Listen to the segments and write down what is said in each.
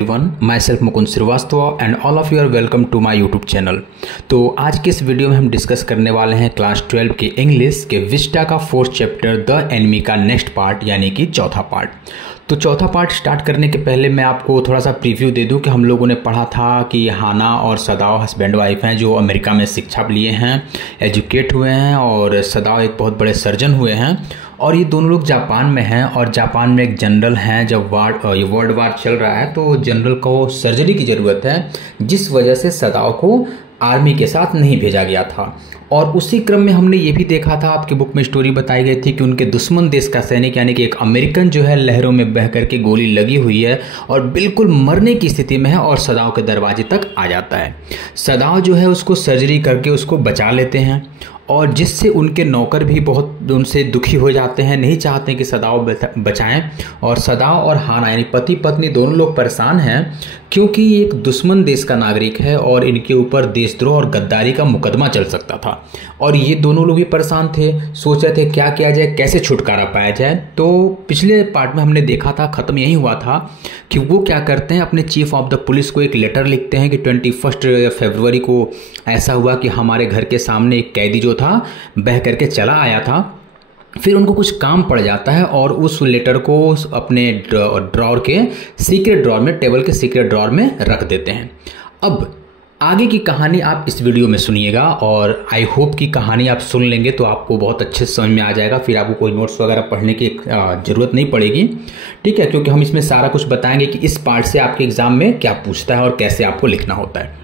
One myself Mukund Srivastava and all of you are welcome to my YouTube channel. तो आज के इस video में हम डिस्कस करने वाले हैं क्लास 12 के इंग्लिश के विस्टा का 4th चैप्टर द एनिमी का नेक्स्ट पार्ट यानी कि चौथा पार्ट। तो चौथा पार्ट स्टार्ट करने के पहले मैं आपको थोड़ा सा प्रीव्यू दे दूं कि हम लोगों ने पढ़ा था कि हाना और सदाओ हस्बैंड वाइफ हैं जो अमेरिका में शिक्षा लिए हैं, एजुकेट हुए हैं और सदाओ एक बहुत बड़े सर्जन हुए हैं और ये दोनों लोग जापान में हैं और जापान में एक जनरल हैं। जब ये वर्ल्ड वार चल रहा है तो जनरल को सर्जरी की ज़रूरत है, जिस वजह से सदाओ को आर्मी के साथ नहीं भेजा गया था। और उसी क्रम में हमने ये भी देखा था, आपकी बुक में स्टोरी बताई गई थी कि उनके दुश्मन देश का सैनिक यानी कि एक अमेरिकन जो है लहरों में बह करके गोली लगी हुई है और बिल्कुल मरने की स्थिति में है और सदाओ के दरवाजे तक आ जाता है। सदाओ जो है उसको सर्जरी करके उसको बचा लेते हैं और जिससे उनके नौकर भी बहुत उनसे दुखी हो जाते हैं, नहीं चाहते कि सदाओ बचाएं। और सदाओ और हाना यानी पति पत्नी दोनों लोग परेशान हैं क्योंकि ये एक दुश्मन देश का नागरिक है और इनके ऊपर देशद्रोह और गद्दारी का मुकदमा चल सकता था। और ये दोनों लोग भी परेशान थे, सोच रहे थे क्या किया जाए, कैसे छुटकारा पाया जाए। तो पिछले पार्ट में हमने देखा था, ख़त्म यही हुआ था कि वो क्या करते हैं, अपने चीफ ऑफ द पुलिस को एक लेटर लिखते हैं कि 21 फरवरी को ऐसा हुआ कि हमारे घर के सामने एक कैदी जो था बह करके चला आया था। फिर उनको कुछ काम पड़ जाता है और उस लेटर को अपने ड्रॉर के सीक्रेट ड्रॉर में, टेबल के सीक्रेट ड्रॉर में रख देते हैं। अब आगे की कहानी आप इस वीडियो में सुनिएगा और आई होप कि कहानी आप सुन लेंगे तो आपको बहुत अच्छे से समझ में आ जाएगा, फिर आपको कोई नोट्स वगैरह पढ़ने की ज़रूरत नहीं पड़ेगी, ठीक है, क्योंकि हम इसमें सारा कुछ बताएंगे कि इस पार्ट से आपके एग्जाम में क्या पूछता है और कैसे आपको लिखना होता है।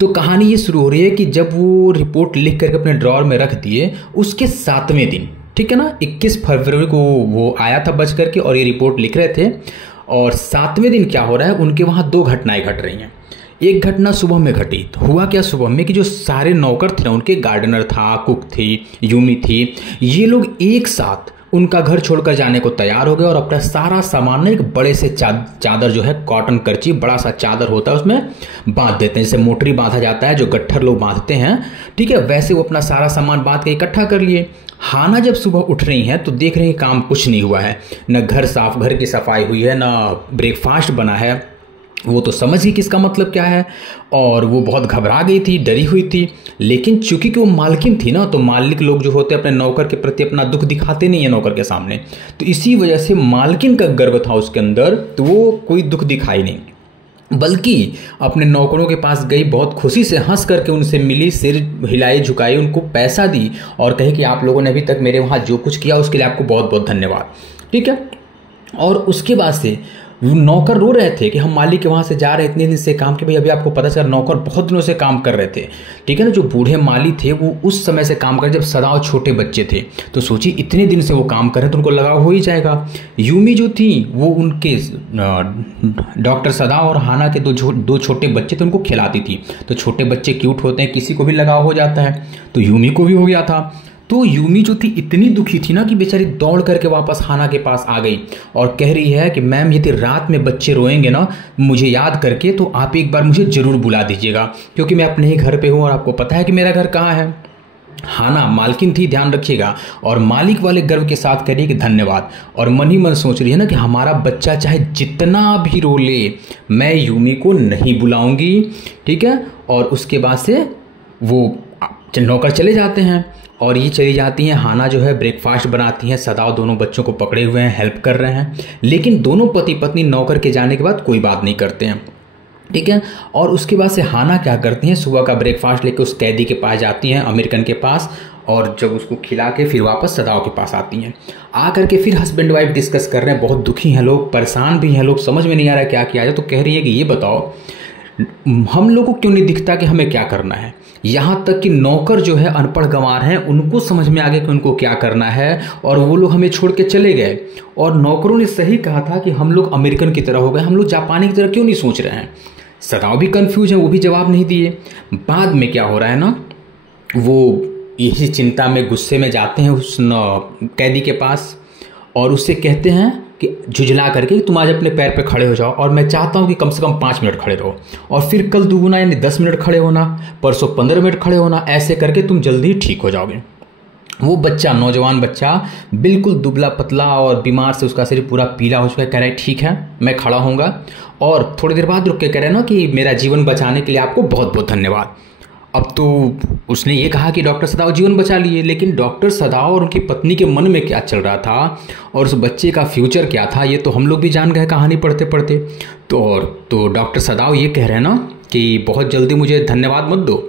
तो कहानी ये शुरू हो रही है कि जब वो रिपोर्ट लिख करके अपने ड्रॉर में रख दिए, उसके 7वें दिन, ठीक है ना, 21 फरवरी को वो आया था बच करके और ये रिपोर्ट लिख रहे थे। और 7वें दिन क्या हो रहा है, उनके वहाँ 2 घटनाएं घट रही हैं। एक घटना सुबह में घटी। तो हुआ क्या सुबह में कि जो सारे नौकर थे ना, उनके गार्डनर था, कुक थी, यूमी थी, ये लोग एक साथ उनका घर छोड़कर जाने को तैयार हो गए और अपना सारा सामान ना एक बड़े से चादर जो है, कॉटन करची, बड़ा सा चादर होता है, उसमें बांध देते हैं, जैसे मोटरी बांधा जाता है, जो गट्ठर लोग बांधते हैं, ठीक है, वैसे वो अपना सारा सामान बांध के इकट्ठा कर लिए। हाना जब सुबह उठ रही हैं तो देख रही हैं काम कुछ नहीं हुआ है, न घर की सफाई हुई है, न ब्रेकफास्ट बना है। वो तो समझ गई कि इसका मतलब क्या है और वो बहुत घबरा गई थी, डरी हुई थी। लेकिन चूंकि कि वो मालकिन थी ना, तो मालिक लोग जो होते हैं अपने नौकर के प्रति अपना दुख दिखाते नहीं है नौकर के सामने, तो इसी वजह से मालकिन का गर्व था उसके अंदर, तो वो कोई दुख दिखाई नहीं, बल्कि अपने नौकरों के पास गई, बहुत खुशी से हंस करके उनसे मिली, सिर हिलाई झुकाई, उनको पैसा दी और कही कि आप लोगों ने अभी तक मेरे वहाँ जो कुछ किया उसके लिए आपको बहुत बहुत धन्यवाद, ठीक है। और उसके बाद से नौकर रो रहे थे कि हम मालिक के वहाँ से जा रहे इतने दिन से काम के, भाई अभी आपको पता चला नौकर बहुत दिनों से काम कर रहे थे, ठीक है ना। जो बूढ़े माली थे वो उस समय से काम कर, जब सदाओ छोटे बच्चे थे, तो सोची इतने दिन से वो काम कर रहे हैं तो उनको लगा हो ही जाएगा। यूमी जो थी वो उनके डॉक्टर सदाओ और हाना के दो छोटे बच्चे थे, उनको खिलाती थी। तो छोटे बच्चे क्यूट होते हैं, किसी को भी लगाव हो जाता है, तो यूमी को भी हो गया था। तो यूमी जो थी इतनी दुखी थी ना कि बेचारी दौड़ करके वापस हाना के पास आ गई और कह रही है कि मैम यदि रात में बच्चे रोएंगे ना मुझे याद करके, तो आप एक बार मुझे ज़रूर बुला दीजिएगा, क्योंकि मैं अपने ही घर पे हूँ और आपको पता है कि मेरा घर कहाँ है। हाना मालकिन थी, ध्यान रखिएगा, और मालिक वाले गर्व के साथ करिए कि धन्यवाद, और मन ही मन सोच रही है ना कि हमारा बच्चा चाहे जितना भी रो ले मैं यूमी को नहीं बुलाऊंगी, ठीक है। और उसके बाद से वो नौकर चले जाते हैं और ये चली जाती हैं। हाना जो है ब्रेकफास्ट बनाती हैं, सदाओ दोनों बच्चों को पकड़े हुए हैं, हेल्प कर रहे हैं, लेकिन दोनों पति पत्नी नौकर के जाने के बाद कोई बात नहीं करते हैं, ठीक है। और उसके बाद से हाना क्या करती हैं, सुबह का ब्रेकफास्ट लेकर उस कैदी के पास जाती हैं, अमेरिकन के पास, और जब उसको खिला के फिर वापस सदाओ के पास आती हैं। आ करके फिर हस्बैंड वाइफ डिस्कस कर रहे हैं, बहुत दुखी हैं लोग, परेशान भी हैं लोग, समझ में नहीं आ रहा क्या किया जाए। तो कह रही है कि ये बताओ हम लोग को क्यों नहीं दिखता कि हमें क्या करना है। यहाँ तक कि नौकर जो है अनपढ़ गंवार हैं, उनको समझ में आ गया कि उनको क्या करना है और वो लोग हमें छोड़ के चले गए। और नौकरों ने सही कहा था कि हम लोग अमेरिकन की तरह हो गए, हम लोग जापानी की तरह क्यों नहीं सोच रहे हैं। सदाओ भी कंफ्यूज हैं, वो भी जवाब नहीं दिए। बाद में क्या हो रहा है ना, वो यही चिंता में गुस्से में जाते हैं उस कैदी के पास और उससे कहते हैं कि झुझला करके तुम आज अपने पैर पे खड़े हो जाओ और मैं चाहता हूँ कि कम से कम 5 मिनट खड़े रहो और फिर कल दुगुना यानी 10 मिनट खड़े होना, परसों 15 मिनट खड़े होना, ऐसे करके तुम जल्दी ठीक हो जाओगे। वो बच्चा, नौजवान बच्चा, बिल्कुल दुबला पतला और बीमार से उसका शरीर पूरा पीला हो चुका है। कह रहा है ठीक है मैं खड़ा होऊंगा, और थोड़ी देर बाद रुक के कह रहे हैं ना कि मेरा जीवन बचाने के लिए आपको बहुत बहुत धन्यवाद। अब तो उसने ये कहा कि डॉक्टर सदाव जीवन बचा लिए, लेकिन डॉक्टर सदाव और उनकी पत्नी के मन में क्या चल रहा था और उस बच्चे का फ्यूचर क्या था, ये तो हम लोग भी जान गए कहानी पढ़ते पढ़ते। तो डॉक्टर सदाव ये कह रहे हैं ना कि बहुत जल्दी मुझे धन्यवाद मत दो।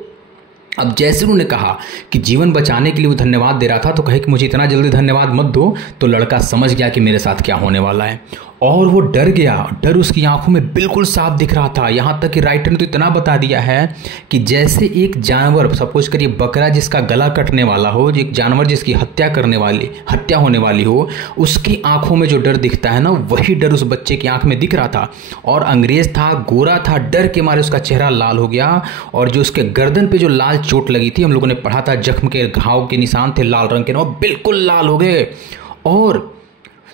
अब जैसे उन्होंने कहा कि जीवन बचाने के लिए वो धन्यवाद दे रहा था, तो कहे कि मुझे इतना जल्दी धन्यवाद मत दो, तो लड़का समझ गया कि मेरे साथ क्या होने वाला है, और वो डर गया। डर उसकी आंखों में बिल्कुल साफ दिख रहा था। यहाँ तक कि राइटर ने तो इतना बता दिया है कि जैसे एक जानवर, सपोज करिए बकरा जिसका गला कटने वाला हो, एक जानवर जिसकी हत्या होने वाली हो, उसकी आंखों में जो डर दिखता है ना, वही डर उस बच्चे की आंख में दिख रहा था। और अंग्रेज था, गोरा था, डर के मारे उसका चेहरा लाल हो गया, और जो उसके गर्दन पे जो लाल चोट लगी थी, हम लोगों ने पढ़ा था जख्म के घाव के निशान थे लाल रंग के, वो बिल्कुल लाल हो गए। और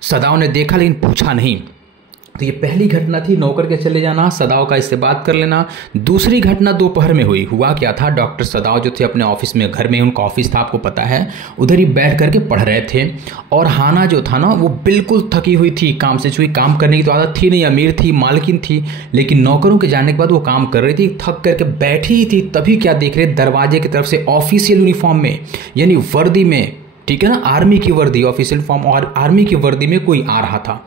सदाव ने देखा लेकिन पूछा नहीं। तो ये पहली घटना थी, नौकर के चले जाना, सदाव का इससे बात कर लेना। दूसरी घटना दोपहर में हुई। हुआ क्या था, डॉक्टर सदाव जो थे अपने ऑफिस में, घर में उनका ऑफिस था आपको पता है, उधर ही बैठ करके पढ़ रहे थे। और हाना जो था ना वो बिल्कुल थकी हुई थी काम से, चूँकि काम करने की तो आदत थी नहीं, अमीर थी, मालकिन थी, लेकिन नौकरों के जाने के बाद वो काम कर रही थी, थक करके बैठी ही थी। तभी क्या देख रहे, दरवाजे की तरफ से ऑफिशियल यूनिफॉर्म में, यानी वर्दी में, ठीक है ना, आर्मी की वर्दी, ऑफिशियल फॉर्म और आर्मी की वर्दी में कोई आ रहा था।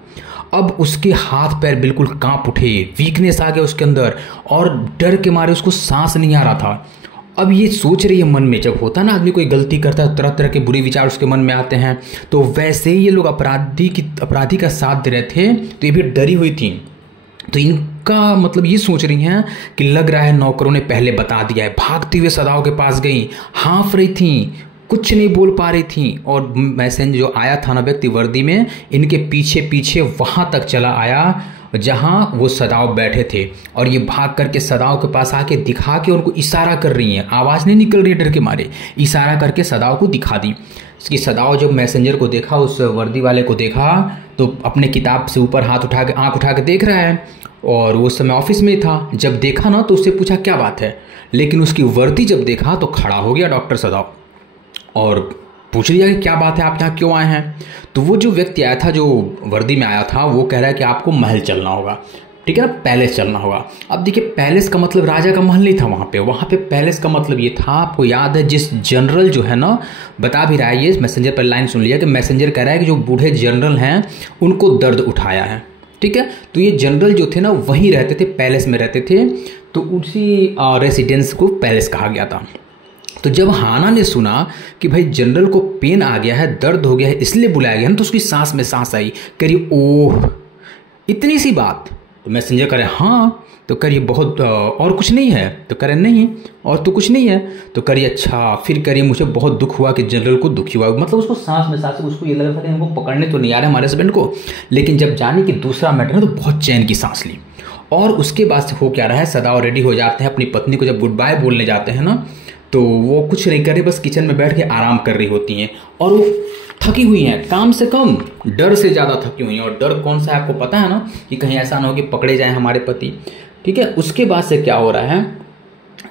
अब उसके हाथ पैर बिल्कुल कांप उठे, वीकनेस आ गया उसके अंदर, और डर के मारे उसको सांस नहीं आ रहा था। अब ये सोच रही है मन में, जब होता है ना आदमी कोई गलती करता है तरह तरह के बुरे विचार उसके मन में आते हैं, तो वैसे ही ये लोग अपराधी का साथ दे रहे थे, तो ये भी डरी हुई थी। तो इनका मतलब ये सोच रही हैं कि लग रहा है नौकरों ने पहले बता दिया है। भागती हुए सदाव के पास गई, हाँफ रही थी, कुछ नहीं बोल पा रही थी, और मैसेंजर जो आया था ना व्यक्ति वर्दी में, इनके पीछे पीछे वहाँ तक चला आया जहाँ वो सदाव बैठे थे, और ये भाग करके सदाव के पास आके दिखा के उनको इशारा कर रही हैं। आवाज़ नहीं निकल रही है डर के मारे, इशारा करके सदाव को दिखा दी। कि सदाव जब मैसेंजर को देखा, उस वर्दी वाले को देखा, तो अपने किताब से ऊपर हाथ उठा के, आँख उठा के देख रहा है, और वो समय ऑफिस में था। जब देखा ना तो उससे पूछा क्या बात है, लेकिन उसकी वर्दी जब देखा तो खड़ा हो गया डॉक्टर सदाव और पूछ लिया कि क्या बात है, आप यहाँ क्यों आए हैं। तो वो जो व्यक्ति आया था, जो वर्दी में आया था, वो कह रहा है कि आपको महल चलना होगा, ठीक है ना, पैलेस चलना होगा। अब देखिए पैलेस का मतलब राजा का महल नहीं था वहाँ पे पैलेस का मतलब ये था, आपको याद है जिस जनरल जो है ना, बता भी रहा है ये मैसेंजर पर, लाइन सुन लिया कि मैसेंजर कह रहा है कि जो बूढ़े जनरल हैं उनको दर्द उठाया है, ठीक है। तो ये जनरल जो थे ना वहीं रहते थे, पैलेस में रहते थे, तो उसी रेसिडेंस को पैलेस कहा गया था। तो जब हाना ने सुना कि भाई जनरल को पेन आ गया है, दर्द हो गया है, इसलिए बुलाया गया ना, तो उसकी सांस में सांस आई, करिए ओह इतनी सी बात। तो मैसेंजर करे हाँ, तो करिए बहुत और कुछ नहीं है, तो करे नहीं और तो कुछ नहीं है, तो करिए अच्छा, फिर करिए मुझे बहुत दुख हुआ कि जनरल को दुखी हुआ, मतलब उसको सांस में सांस, उसको ये लग रहा था कि हमको पकड़ने तो नहीं आ रहे हमारे हस्बैंड को, लेकिन जब जाने कि दूसरा मैटर है तो बहुत चैन की सांस ली। और उसके बाद से हो क्या रहा है, सदाव रेडी हो जाते हैं अपनी पत्नी को जब गुड बाय बोलने जाते हैं ना, तो वो कुछ नहीं कर रही, बस किचन में बैठ के आराम कर रही होती हैं, और वो थकी हुई हैं, काम से कम डर से ज़्यादा थकी हुई हैं। और डर कौन सा है आपको पता है ना, कि कहीं ऐसा ना हो कि पकड़े जाएं हमारे पति, ठीक है। उसके बाद से क्या हो रहा है,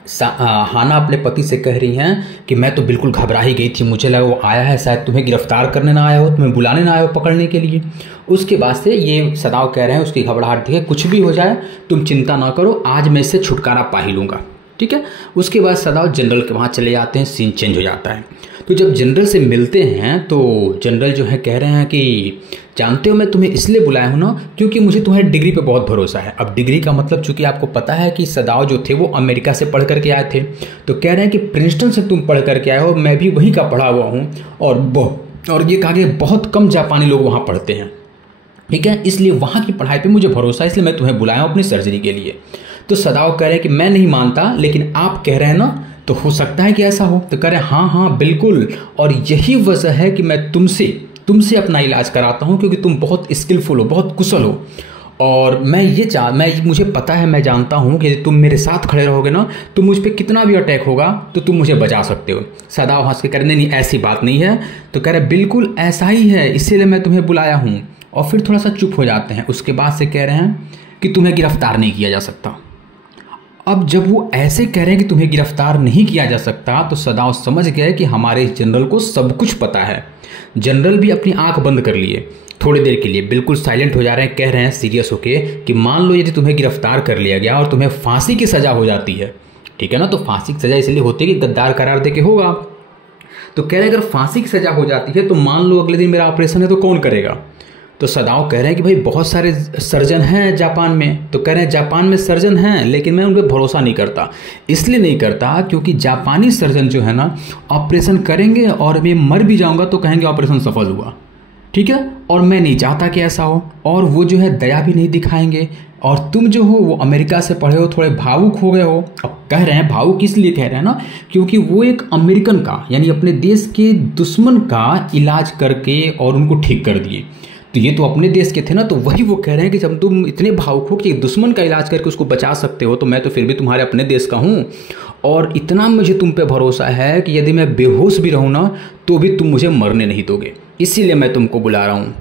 हाना अपने पति से कह रही हैं कि मैं तो बिल्कुल घबरा ही गई थी, मुझे लगा वो आया है शायद तुम्हें गिरफ्तार करने ना आया हो, तुम्हें बुलाने ना आया हो पकड़ने के लिए। उसके बाद से ये सदाव कह रहे हैं, उसकी घबराहट दिखे, कुछ भी हो जाए तुम चिंता ना करो, आज मैं इससे छुटकारा पा ही लूँगा, ठीक है। उसके बाद सदाव जनरल के वहाँ चले जाते हैं, सीन चेंज हो जाता है। तो जब जनरल से मिलते हैं तो जनरल जो है कह रहे हैं कि जानते हो मैं तुम्हें इसलिए बुलाया हूँ ना क्योंकि मुझे तुम्हारी डिग्री पे बहुत भरोसा है। अब डिग्री का मतलब चूंकि आपको पता है कि सदाव जो थे वो अमेरिका से पढ़ करके आए थे, तो कह रहे हैं कि प्रिंसटन से तुम पढ़ करके आए हो, मैं भी वहीं का पढ़ा हुआ हूँ, और ये कहा कि बहुत कम जापानी लोग वहाँ पढ़ते हैं, ठीक है, इसलिए वहाँ की पढ़ाई पर मुझे भरोसा है, इसलिए मैं तुम्हें बुलाया हूँ अपनी सर्जरी के लिए। तो सदाव कह रहे हैं कि मैं नहीं मानता, लेकिन आप कह रहे हैं ना तो हो सकता है कि ऐसा हो। तो कह रहे हैं हाँ हाँ बिल्कुल, और यही वजह है कि मैं तुमसे अपना इलाज कराता हूँ, क्योंकि तुम बहुत स्किलफुल हो, बहुत कुशल हो, और मुझे पता है, मैं जानता हूँ कि तुम मेरे साथ खड़े रहोगे ना तो मुझ पर कितना भी अटैक होगा तो तुम मुझे बचा सकते हो। सदाव हंस के कह रहे नहीं ऐसी बात नहीं है। तो कह रहे बिल्कुल ऐसा ही है, इसीलिए मैं तुम्हें बुलाया हूँ। और फिर थोड़ा सा चुप हो जाते हैं। उसके बाद से कह रहे हैं कि तुम्हें गिरफ्तार नहीं किया जा सकता। अब जब वो ऐसे कह रहे हैं कि तुम्हें गिरफ्तार नहीं किया जा सकता, तो सदाव समझ गए कि हमारे इस जनरल को सब कुछ पता है। जनरल भी अपनी आंख बंद कर लिए, थोड़ी देर के लिए बिल्कुल साइलेंट हो जा रहे हैं, कह रहे हैं सीरियस होके कि मान लो यदि तुम्हें गिरफ्तार कर लिया गया और तुम्हें फांसी की सज़ा हो जाती है, ठीक है ना, तो फांसी की सज़ा इसलिए होती है कि गद्दार करार दे के होगा। तो कह रहे हैं अगर फांसी की सज़ा हो जाती है तो मान लो अगले दिन मेरा ऑपरेशन है तो कौन करेगा। तो सदाव कह रहे हैं कि भाई बहुत सारे सर्जन हैं जापान में। तो कह रहे हैं जापान में सर्जन हैं, लेकिन मैं उन पर भरोसा नहीं करता। इसलिए नहीं करता क्योंकि जापानी सर्जन जो है ना, ऑपरेशन करेंगे और मैं मर भी जाऊंगा तो कहेंगे ऑपरेशन सफल हुआ, ठीक है, और मैं नहीं चाहता कि ऐसा हो। और वो जो है दया भी नहीं दिखाएंगे। और तुम जो हो वो अमेरिका से पढ़े हो, थोड़े भावुक हो गए हो। अब कह रहे हैं भावुक इसलिए कह रहे हैं ना, क्योंकि वो एक अमेरिकन का यानी अपने देश के दुश्मन का इलाज करके और उनको ठीक कर दिए। तो ये तो अपने देश के थे ना, तो वही वो कह रहे हैं कि जब तुम इतने भावुक हो कि दुश्मन का इलाज करके उसको बचा सकते हो, तो मैं तो फिर भी तुम्हारे अपने देश का हूँ। और इतना मुझे तुम पे भरोसा है कि यदि मैं बेहोश भी रहूँ ना तो भी तुम मुझे मरने नहीं दोगे, इसीलिए मैं तुमको बुला रहा हूँ,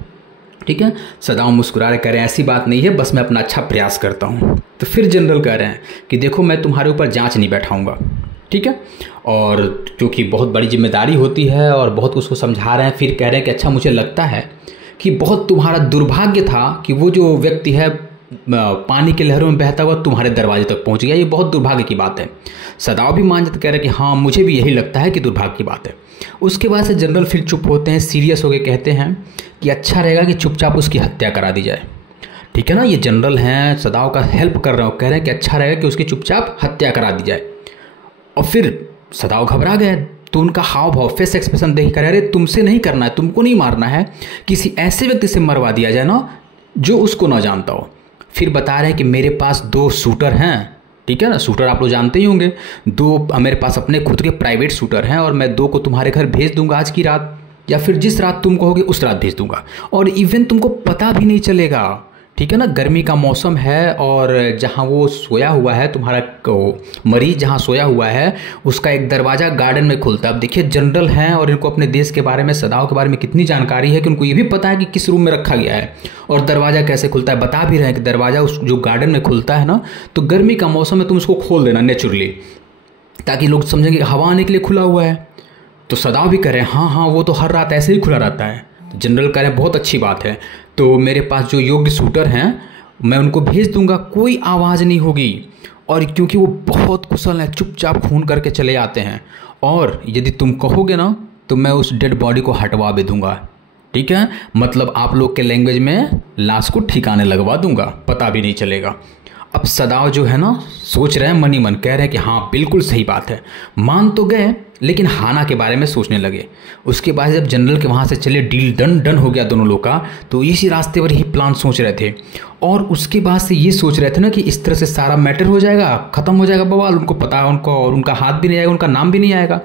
ठीक है। सदाव मुस्कुरा रहे, कह रहे हैं ऐसी बात नहीं है, बस मैं अपना अच्छा प्रयास करता हूँ। तो फिर जनरल कह रहे हैं कि देखो मैं तुम्हारे ऊपर जांच नहीं बैठाऊंगा, ठीक है, और क्योंकि बहुत बड़ी जिम्मेदारी होती है और बहुत उसको समझा रहे हैं। फिर कह रहे हैं कि अच्छा मुझे लगता है कि बहुत तुम्हारा दुर्भाग्य था कि वो जो व्यक्ति है पानी के लहरों में बहता हुआ तुम्हारे दरवाजे तक पहुंच गया, ये बहुत दुर्भाग्य की बात है। सदाव भी मान जाते, कह रहे हैं कि हाँ मुझे भी यही लगता है कि दुर्भाग्य की बात है। उसके बाद से जनरल फिर चुप होते हैं, सीरियस होकर कहते हैं कि अच्छा रहेगा कि चुपचाप उसकी हत्या करा दी जाए, ठीक है ना। ये जनरल हैं, सदाव का हेल्प कर रहे हो, कह रहे हैं कि अच्छा रहेगा कि उसकी चुपचाप हत्या करा दी जाए। और फिर सदाव घबरा गए, तो उनका हाव भाव फेस एक्सप्रेशन देख कर, अरे तुमसे नहीं करना है, तुमको नहीं मारना है, किसी ऐसे व्यक्ति से मरवा दिया जाए ना जो उसको ना जानता हो। फिर बता रहे हैं कि मेरे पास 2 शूटर हैं, ठीक है ना, शूटर आप लोग जानते ही होंगे। 2 मेरे पास अपने खुद के प्राइवेट शूटर हैं और मैं 2 को तुम्हारे घर भेज दूंगा आज की रात, या फिर जिस रात तुम कहोगे उस रात भेज दूंगा। और इवन तुमको पता भी नहीं चलेगा, ठीक है ना। गर्मी का मौसम है और जहाँ वो सोया हुआ है, तुम्हारा मरीज जहाँ सोया हुआ है, उसका एक दरवाज़ा गार्डन में खुलता है। अब देखिए जनरल हैं और इनको अपने देश के बारे में, सदाव के बारे में कितनी जानकारी है कि उनको ये भी पता है कि किस रूम में रखा गया है और दरवाज़ा कैसे खुलता है। बता भी रहे हैं कि दरवाज़ा उस जो गार्डन में खुलता है ना, तो गर्मी का मौसम है, तुम उसको खोल देना नेचुरली, ताकि लोग समझेंगे हवा आने के लिए खुला हुआ है। तो सदाव भी कह रहे हैं हाँ हाँ वो तो हर रात ऐसे ही खुला रहता है। तो जनरल कह रहे हैं बहुत अच्छी बात है, तो मेरे पास जो योग्य शूटर हैं मैं उनको भेज दूंगा, कोई आवाज़ नहीं होगी। और क्योंकि वो बहुत कुशल हैं, चुपचाप खून करके चले आते हैं, और यदि तुम कहोगे ना तो मैं उस डेड बॉडी को हटवा भी दूंगा, ठीक है, मतलब आप लोग के लैंग्वेज में लाश को ठिकाने लगवा दूंगा, पता भी नहीं चलेगा। अब सदाव जो है ना सोच रहे हैं मन ही मन, कह रहे हैं कि हाँ बिल्कुल सही बात है। मान तो गए, लेकिन हाना के बारे में सोचने लगे। उसके बाद जब जनरल के वहाँ से चले, डील डन हो गया दोनों लोग का, तो इसी रास्ते पर ही प्लान सोच रहे थे। और उसके बाद से ये सोच रहे थे ना कि इस तरह से सारा मैटर हो जाएगा, ख़त्म हो जाएगा बवाल, उनको पता है उनको, और उनका हाथ भी नहीं आएगा, उनका नाम भी नहीं आएगा।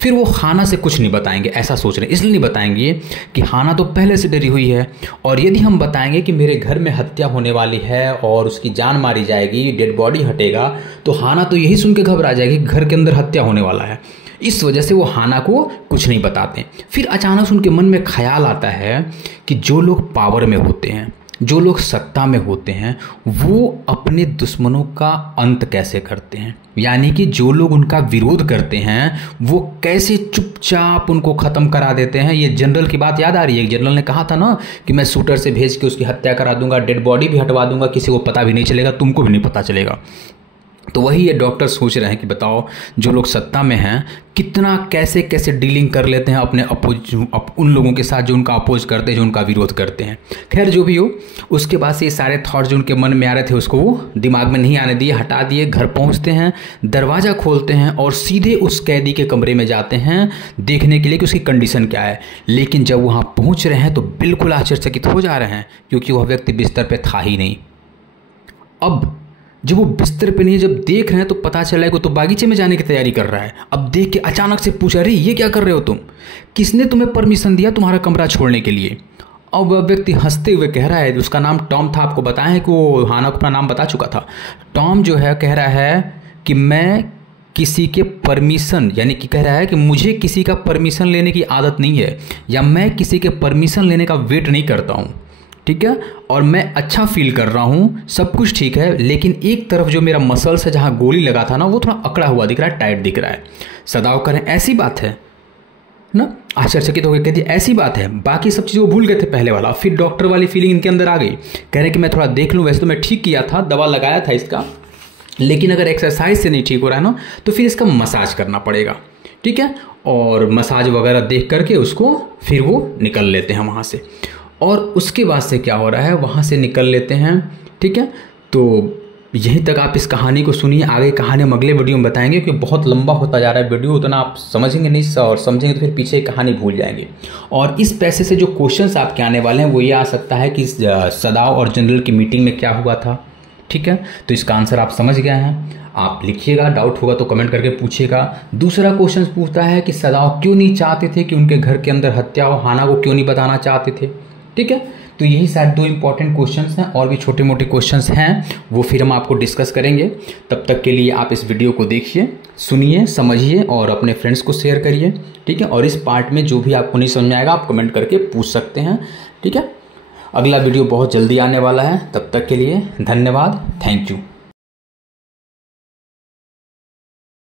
फिर वो हाना से कुछ नहीं बताएंगे, ऐसा सोच रहे हैं। इसलिए नहीं बताएंगे कि हाना तो पहले से डरी हुई है, और यदि हम बताएंगे कि मेरे घर में हत्या होने वाली है और उसकी जान मारी जाएगी, डेड बॉडी हटेगा, तो हाना तो यही सुन के घबरा जाएगी घर के अंदर हत्या होने वाला है। इस वजह से वो हाना को कुछ नहीं बताते। फिर अचानक उनके मन में ख्याल आता है कि जो लोग पावर में होते हैं, जो लोग सत्ता में होते हैं, वो अपने दुश्मनों का अंत कैसे करते हैं, यानी कि जो लोग उनका विरोध करते हैं वो कैसे चुपचाप उनको ख़त्म करा देते हैं। ये जनरल की बात याद आ रही है। जनरल ने कहा था ना कि मैं शूटर से भेज के उसकी हत्या करा दूंगा, डेड बॉडी भी हटवा दूंगा, किसी को पता भी नहीं चलेगा, तुमको भी नहीं पता चलेगा। तो वही ये डॉक्टर सोच रहे हैं कि बताओ जो लोग सत्ता में हैं कितना कैसे कैसे डीलिंग कर लेते हैं अपने उन लोगों के साथ जो उनका अपोज करते हैं, जो उनका विरोध करते हैं। खैर जो भी हो, उसके बाद से ये सारे थॉट जो उनके मन में आ रहे थे उसको वो दिमाग में नहीं आने दिए, हटा दिए। घर पहुंचते हैं, दरवाज़ा खोलते हैं और सीधे उस कैदी के कमरे में जाते हैं देखने के लिए कि उसकी कंडीशन क्या है। लेकिन जब वहाँ पहुँच रहे हैं तो बिल्कुल आश्चर्यचकित हो जा रहे हैं, क्योंकि वह व्यक्ति बिस्तर पर था ही नहीं। अब जब वो बिस्तर पे नहीं, जब देख रहे हैं तो पता चला कि वो तो बागीचे में जाने की तैयारी कर रहा है। अब देख के अचानक से पूछा, अरे ये क्या कर रहे हो तुम, किसने तुम्हें परमिशन दिया तुम्हारा कमरा छोड़ने के लिए। अब वह व्यक्ति हंसते हुए कह रहा है, उसका नाम टॉम था, आपको बताया है कि वो हाना को अपना नाम बता चुका था। टॉम जो है कह रहा है कि मैं किसी के परमिशन, यानी कि कह रहा है कि मुझे किसी का परमिशन लेने की आदत नहीं है, या मैं किसी के परमिशन लेने का वेट नहीं करता हूँ, ठीक है, और मैं अच्छा फील कर रहा हूँ, सब कुछ ठीक है, लेकिन एक तरफ जो मेरा मसल्स है जहाँ गोली लगा था ना वो थोड़ा अकड़ा हुआ दिख रहा है, टाइट दिख रहा है। सदाव करें ऐसी बात है ना, आश्चर्यचकित होकर कहती ऐसी बात है, बाकी सब चीज़ वो भूल गए थे पहले वाला, फिर डॉक्टर वाली फीलिंग इनके अंदर आ गई, कह रहे कि मैं थोड़ा देख लूँ, वैसे तो मैं ठीक किया था, दवा लगाया था इसका, लेकिन अगर एक्सरसाइज से नहीं ठीक हो रहा है ना तो फिर इसका मसाज करना पड़ेगा, ठीक है। और मसाज वगैरह देख करके उसको फिर वो निकल लेते हैं वहाँ से, और उसके बाद से क्या हो रहा है वहाँ से निकल लेते हैं, ठीक है। तो यहीं तक आप इस कहानी को सुनिए, आगे कहानी हम अगले वीडियो में बताएंगे क्योंकि बहुत लंबा होता जा रहा है वीडियो, उतना आप समझेंगे नहीं और समझेंगे तो फिर पीछे कहानी भूल जाएंगे। और इस पैसे से जो क्वेश्चंस आपके आने वाले हैं वो ये आ सकता है कि सदाव और जनरल की मीटिंग में क्या हुआ था, ठीक है। तो इसका आंसर आप समझ गए हैं, आप लिखिएगा, डाउट होगा तो कमेंट करके पूछिएगा। दूसरा क्वेश्चन पूछता है कि सदाव क्यों नहीं चाहते थे कि उनके घर के अंदर हत्या हो, हाना को क्यों नहीं बताना चाहते थे, ठीक है। तो यही शायद 2 इंपॉर्टेंट क्वेश्चंस हैं, और भी छोटे मोटे क्वेश्चंस हैं वो फिर हम आपको डिस्कस करेंगे। तब तक के लिए आप इस वीडियो को देखिए, सुनिए, समझिए और अपने फ्रेंड्स को शेयर करिए, ठीक है। और इस पार्ट में जो भी आपको नहीं समझ में आएगा आप कमेंट करके पूछ सकते हैं, ठीक है। अगला वीडियो बहुत जल्दी आने वाला है, तब तक के लिए धन्यवाद, थैंक यू।